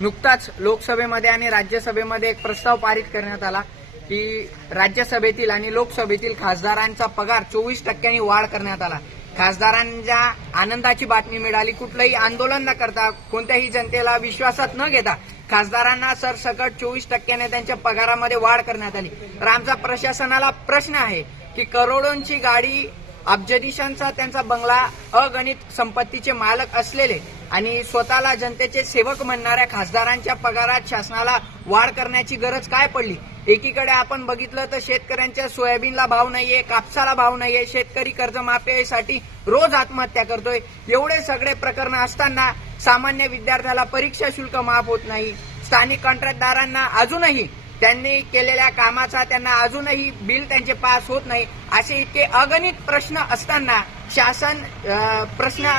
नुकताच लोकसभेमध्ये आणि राज्यसभेमध्ये एक प्रस्ताव पारित करण्यात आला की राज्यसभेतील आणि लोकसभेतील खासदारांचा पगार 24% वाढ करण्यात आला। खासदारांच्या आनंदाची बातमी मिळाली। कुठलंही आंदोलन न करता, कोणत्याही जनतेला विश्वासात न घेता खासदारांना सरसकट 24% त्यांच्या पगारामध्ये वाढ करण्यात आली। तर आमचा प्रशासनाला प्रश्न आहे की करोडोंची गाडी, अब्जाधीशांचा त्यांचा बंगला, अगणित संपत्तीचे मालक असलेले आणि स्वतःला जनतेचे सेवक म्हणणाऱ्या खासदारांच्या पगारात शासनाला वाढ करण्याची गरज काय पडली? एकीकडे आपण बघितलं तर शेतकऱ्यांच्या सोयाबीनला भाव नाहीये, कापसाला भाव नाहीये, शेतकरी कर्जमाफीसाठी रोज आत्महत्या करतोय। एवढे सगळे प्रकरण असताना सामान्य विद्यार्थ्याला परीक्षा शुल्क माफ होत नाही। स्थानिक कॉन्ट्रॅक्टदारांना अजूनही त्यांनी केलेल्या कामाचा त्यांना अजूनही बिल त्यांचे पास होत नाही। असे इतके अगणित प्रश्न असताना शासन प्रश्न